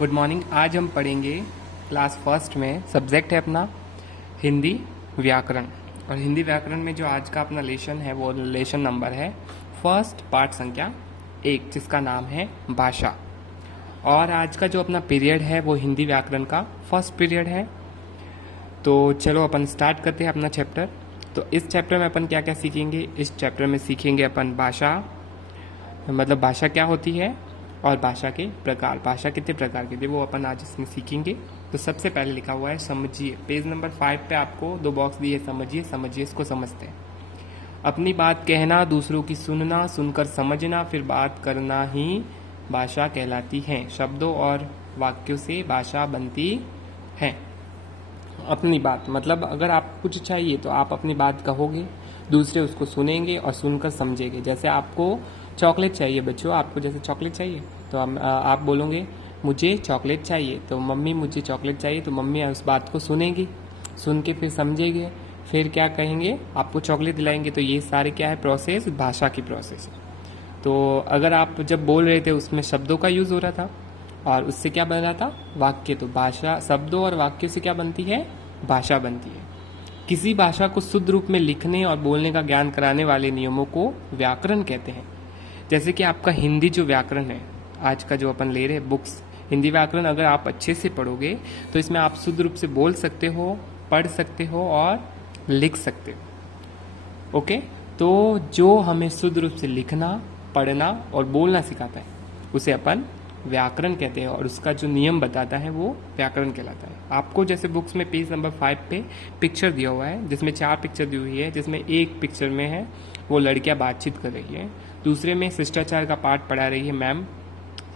Good morning. आज हम पढ़ेंगे क्लास फर्स्ट में, सब्जेक्ट है अपना हिंदी व्याकरण। और हिंदी व्याकरण में जो आज का अपना लेसन है वो लेसन नंबर है फर्स्ट, पाठ संख्या 1, जिसका नाम है भाषा। और आज का जो अपना पीरियड है वो हिंदी व्याकरण का फर्स्ट पीरियड है। तो चलो अपन स्टार्ट करते हैं अपना चैप्टर। तो इस चैप्टर में अपन क्या क्या सीखेंगे? इस चैप्टर में सीखेंगे अपन भाषा, मतलब भाषा क्या होती है और भाषा के प्रकार, भाषा कितने प्रकार के थे वो अपन आज इसमें सीखेंगे। तो सबसे पहले लिखा हुआ है समझिए। पेज नंबर 5 पे आपको 2 बॉक्स दिए, समझिए। समझिए, इसको समझते हैं। अपनी बात कहना, दूसरों की सुनना, सुनकर समझना, फिर बात करना ही भाषा कहलाती है। शब्दों और वाक्यों से भाषा बनती है। अपनी बात मतलब अगर आप कुछ चाहिए तो आप अपनी बात कहोगे, दूसरे उसको सुनेंगे और सुनकर समझेंगे। जैसे आपको चॉकलेट चाहिए बच्चों, आपको जैसे चॉकलेट चाहिए तो आप बोलोगे मुझे चॉकलेट चाहिए, तो मम्मी मुझे चॉकलेट चाहिए, तो मम्मी उस बात को सुनेगी, सुन के फिर समझेंगे, फिर क्या कहेंगे, आपको चॉकलेट दिलाएंगे। तो ये सारे क्या है, प्रोसेस, भाषा की प्रोसेस है। तो अगर आप जब बोल रहे थे उसमें शब्दों का यूज हो रहा था और उससे क्या बन रहा था, वाक्य। तो भाषा, शब्दों और वाक्यों से क्या बनती है, भाषा बनती है। किसी भाषा को शुद्ध रूप में लिखने और बोलने का ज्ञान कराने वाले नियमों को व्याकरण कहते हैं। जैसे कि आपका हिंदी जो व्याकरण है, आज का जो अपन ले रहे हैं बुक्स, हिंदी व्याकरण अगर आप अच्छे से पढ़ोगे तो इसमें आप शुद्ध रूप से बोल सकते हो, पढ़ सकते हो और लिख सकते हो। ओके, तो जो हमें शुद्ध रूप से लिखना, पढ़ना और बोलना सिखाता है उसे अपन व्याकरण कहते हैं, और उसका जो नियम बताता है वो व्याकरण कहलाता है। आपको जैसे बुक्स में पेज नंबर 5 पे पिक्चर दिया हुआ है, जिसमें 4 पिक्चर दी हुई है, जिसमें एक पिक्चर में है वो लड़कियां बातचीत कर रही है, दूसरे में शिष्टाचार का पाठ पढ़ा रही है मैम,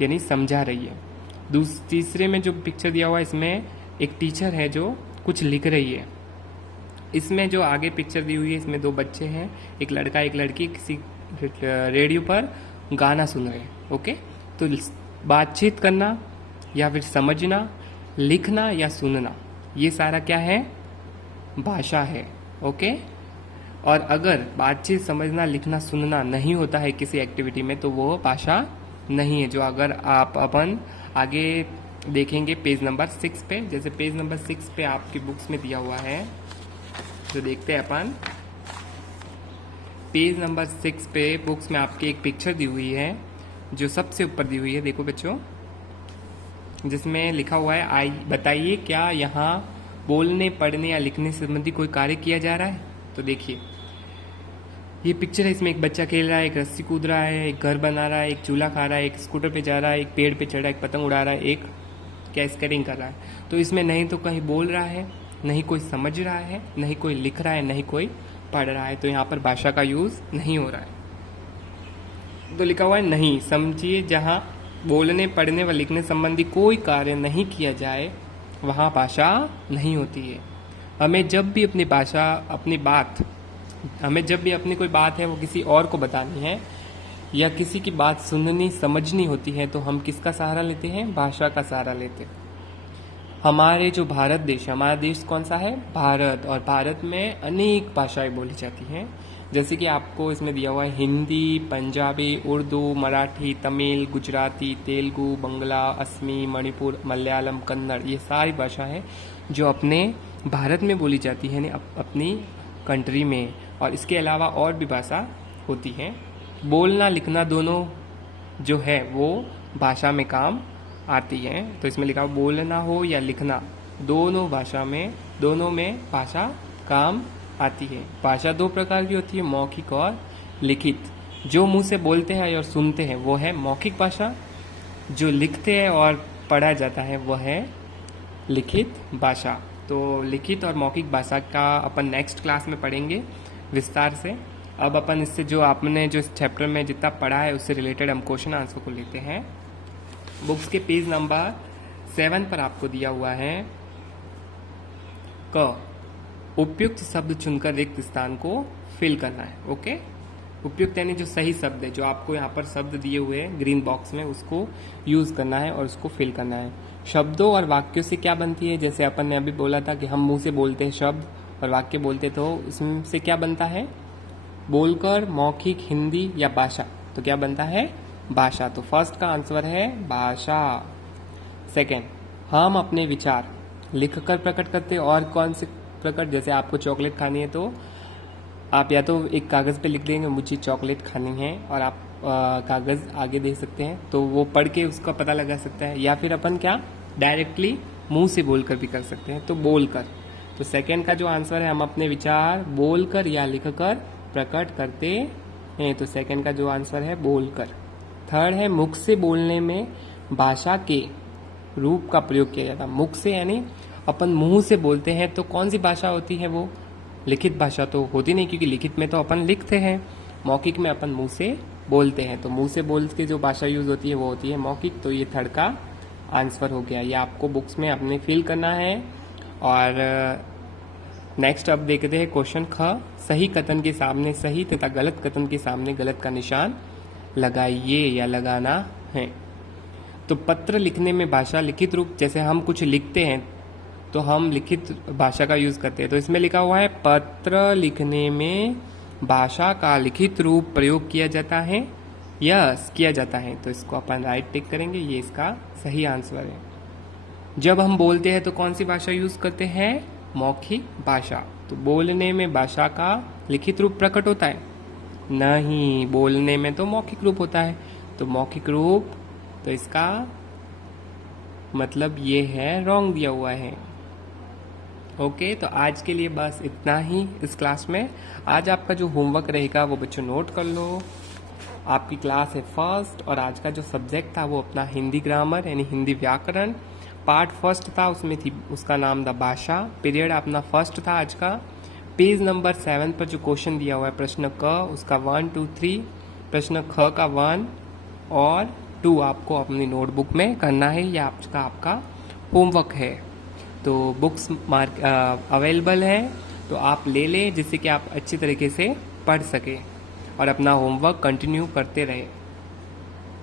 यानी समझा रही है। तीसरे में जो पिक्चर दिया हुआ है इसमें एक टीचर है जो कुछ लिख रही है। इसमें जो आगे पिक्चर दी हुई है इसमें 2 बच्चे हैं, एक लड़का एक लड़की, किसी रेडियो पर गाना सुन रहे हैं। ओके, तो बातचीत करना या फिर समझना, लिखना या सुनना, ये सारा क्या है, भाषा है। ओके, और अगर बातचीत, समझना, लिखना, सुनना नहीं होता है किसी एक्टिविटी में तो वो भाषा नहीं है। जो अगर आप अपन आगे देखेंगे पेज नंबर 6 पे, जैसे पेज नंबर 6 पे आपकी बुक्स में दिया हुआ है, जो देखते हैं अपन पेज नंबर 6 पे बुक्स में आपकी एक पिक्चर दी हुई है जो सबसे ऊपर दी हुई है, देखो बच्चों, जिसमें लिखा हुआ है आई बताइए क्या यहाँ बोलने, पढ़ने या लिखने से संबंधी कोई कार्य किया जा रहा है। तो देखिए ये पिक्चर है, इसमें एक बच्चा खेल रहा है, एक रस्सी कूद रहा है, एक घर बना रहा है, एक चूल्हा खा रहा है, एक स्कूटर पे जा रहा है, एक पेड़ पे चढ़ रहा है, एक पतंग उड़ा रहा है, एक क्या स्केटिंग कर रहा है। तो इसमें नहीं तो कहीं बोल रहा है, नहीं कोई समझ रहा है, नहीं कोई लिख रहा है, नहीं कोई पढ़ रहा है। तो यहाँ पर भाषा का यूज नहीं हो रहा है। तो लिखा हुआ है नहीं, समझिए जहाँ बोलने, पढ़ने व लिखने संबंधी कोई कार्य नहीं किया जाए वहाँ भाषा नहीं होती है। हमें जब भी अपनी भाषा, अपनी बात, हमें जब भी अपनी कोई बात है वो किसी और को बतानी है या किसी की बात सुननी, समझनी होती है तो हम किसका सहारा लेते हैं, भाषा का सहारा लेते हैं। हमारे जो भारत देश, हमारा देश कौन सा है, भारत, और भारत में अनेक भाषाएं बोली जाती हैं। जैसे कि आपको इसमें दिया हुआ है हिंदी, पंजाबी, उर्दू, मराठी, तमिल, गुजराती, तेलुगु, बंगला, असमी, मणिपुर, मलयालम, कन्नड़, ये सारी भाषा है जो अपने भारत में बोली जाती है, अपनी कंट्री में। और इसके अलावा और भी भाषा होती हैं। बोलना, लिखना दोनों जो है वो भाषा में काम आती है। तो इसमें लिखा बोलना हो या लिखना, दोनों भाषा में, दोनों में भाषा काम आती है। भाषा 2 प्रकार की होती है, मौखिक और लिखित। जो मुंह से बोलते हैं और सुनते हैं वो है मौखिक भाषा, जो लिखते हैं और पढ़ा जाता है वो है लिखित भाषा। तो लिखित और मौखिक भाषा का अपन नेक्स्ट क्लास में पढ़ेंगे विस्तार से। अब अपन इससे जो आपने जो इस चैप्टर में जितना पढ़ा है उससे रिलेटेड हम क्वेश्चन आंसर को लेते हैं। बुक्स के पेज नंबर 7 पर आपको दिया हुआ है क, उपयुक्त शब्द चुनकर रिक्त स्थान को फिल करना है। ओके, उपयुक्त यानी जो सही शब्द है, जो आपको यहाँ पर शब्द दिए हुए हैं ग्रीन बॉक्स में, उसको यूज करना है और उसको फिल करना है। शब्दों और वाक्यों से क्या बनती है, जैसे अपन ने अभी बोला था कि हम मुंह से बोलते हैं शब्द और वाक्य बोलते, तो इसमें से क्या बनता है, बोलकर, मौखिक, हिंदी या भाषा, तो क्या बनता है, भाषा। तो फर्स्ट का आंसर है भाषा। सेकेंड, हम अपने विचार लिख कर प्रकट करते हैं। और कौन से प्रकट, जैसे आपको चॉकलेट खानी है तो आप या तो एक कागज़ पे लिख देंगे मुझे चॉकलेट खानी है, और आप कागज़ आगे दे सकते हैं तो वो पढ़ के उसका पता लगा सकता है, या फिर अपन क्या डायरेक्टली मुंह से बोलकर भी कर सकते हैं, तो बोलकर। तो सेकंड का जो आंसर है, हम अपने विचार बोलकर या लिखकर प्रकट करते हैं, तो सेकंड का जो आंसर है बोलकर। थर्ड है, मुख से बोलने में भाषा के रूप का प्रयोग किया जाता है। मुख से यानी अपन मुंह से बोलते हैं, तो कौन सी भाषा होती है वो? लिखित भाषा तो होती नहीं, क्योंकि लिखित में तो अपन लिखते हैं, मौखिक में अपन मुंह से बोलते हैं। तो मुंह से बोल के जो भाषा यूज होती है वो होती है मौखिक। तो ये थर्ड का आंसर हो गया। ये आपको बुक्स में अपने फिल करना है। और नेक्स्ट अब देखते हैं क्वेश्चन ख। सही कथन के सामने सही तथा गलत कथन के सामने गलत का निशान लगाइए या लगाना है। तो पत्र लिखने में भाषा लिखित रूप, जैसे हम कुछ लिखते हैं तो हम लिखित भाषा का यूज करते हैं। तो इसमें लिखा हुआ है पत्र लिखने में भाषा का लिखित रूप प्रयोग किया जाता है, यस किया जाता है। तो इसको अपन राइट टिक करेंगे, ये इसका सही आंसर है। जब हम बोलते हैं तो कौन सी भाषा यूज करते हैं? मौखिक भाषा। तो बोलने में भाषा का लिखित रूप प्रकट होता है? नहीं, बोलने में तो मौखिक रूप होता है। तो मौखिक रूप, तो इसका मतलब ये है रॉन्ग दिया हुआ है। ओके, तो आज के लिए बस इतना ही इस क्लास में। आज आपका जो होमवर्क रहेगा वो बच्चों नोट कर लो। आपकी क्लास है फर्स्ट, और आज का जो सब्जेक्ट था वो अपना हिंदी ग्रामर यानी हिंदी व्याकरण पार्ट फर्स्ट था, उसमें थी उसका नाम था भाषा। पीरियड अपना फर्स्ट था आज का। पेज नंबर 7 पर जो क्वेश्चन दिया हुआ है प्रश्न क, उसका 1, 2, 3, प्रश्न ख का 1 और 2 आपको अपनी नोटबुक में करना है। यह आपका होमवर्क है। तो बुक्स अवेलेबल है, तो आप ले लें जिससे कि आप अच्छी तरीके से पढ़ सकें और अपना होमवर्क कंटिन्यू करते रहें।